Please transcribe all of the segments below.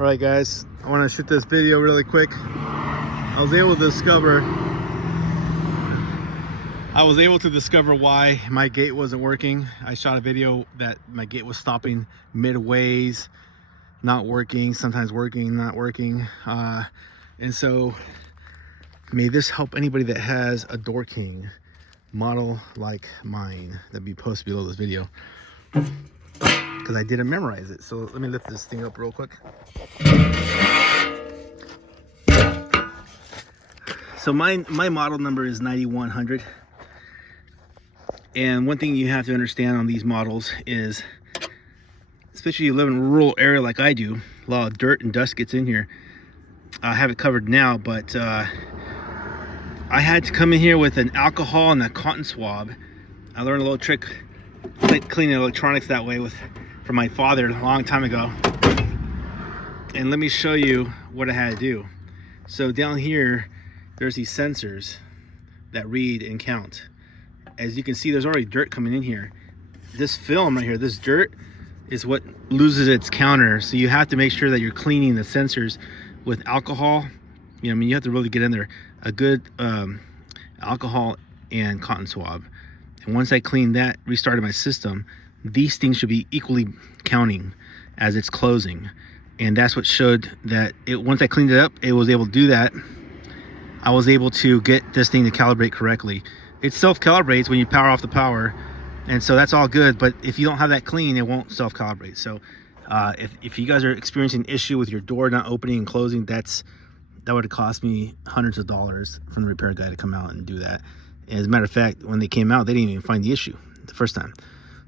All right, guys, I want to shoot this video really quick. I was able to discover why my gate wasn't working. I shot a video that my gate was stopping midways, not working, sometimes working, not working. And so may this help anybody that has a Door King model like mine. That'd be posted below this video, because I didn't memorize it. So let me lift this thing up real quick. So my model number is 9100. And one thing you have to understand on these models is, especially if you live in a rural area like I do, a lot of dirt and dust gets in here. I have it covered now, but I had to come in here with an alcohol and a cotton swab. I learned a little trick cleaning electronics that way from my father a long time ago. And let me show you what I had to do. So down here, there's these sensors that read and count. As you can see, there's already dirt coming in here. This film right here, this dirt, is what loses its counter. So you have to make sure that you're cleaning the sensors with alcohol. You know, I mean, you have to really get in there. A good alcohol and cotton swab. And once I cleaned that, restarted my system, these things should be equally counting as it's closing. And that's what showed that once I cleaned it up, it was able to do that. I was able to get this thing to calibrate correctly. It self-calibrates when you power off the power, and so that's all good. But if you don't have that clean, it won't self-calibrate. So if you guys are experiencing an issue with your door not opening and closing, that would have cost me hundreds of dollars from the repair guy to come out and do that. As a matter of fact, when they came out, they didn't even find the issue the first time.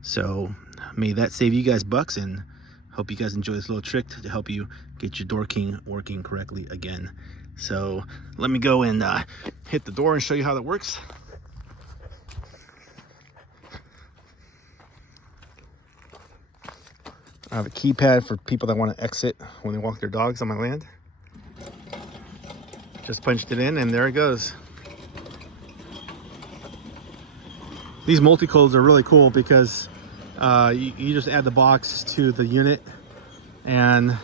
So may that save you guys bucks, and hope you guys enjoy this little trick to help you get your Door King working correctly again. So let me go and hit the door and show you how that works. I have a keypad for people that want to exit when they walk their dogs on my land. Just punched it in and there it goes. These multi-codes are really cool because you just add the box to the unit and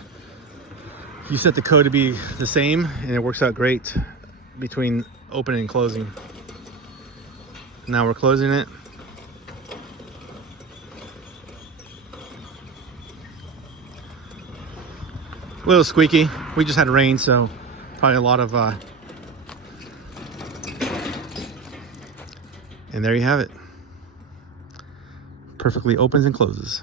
you set the code to be the same, and it works out great between opening and closing. Now we're closing it. A little squeaky. We just had rain, so probably a lot of and there you have it. Perfectly opens and closes.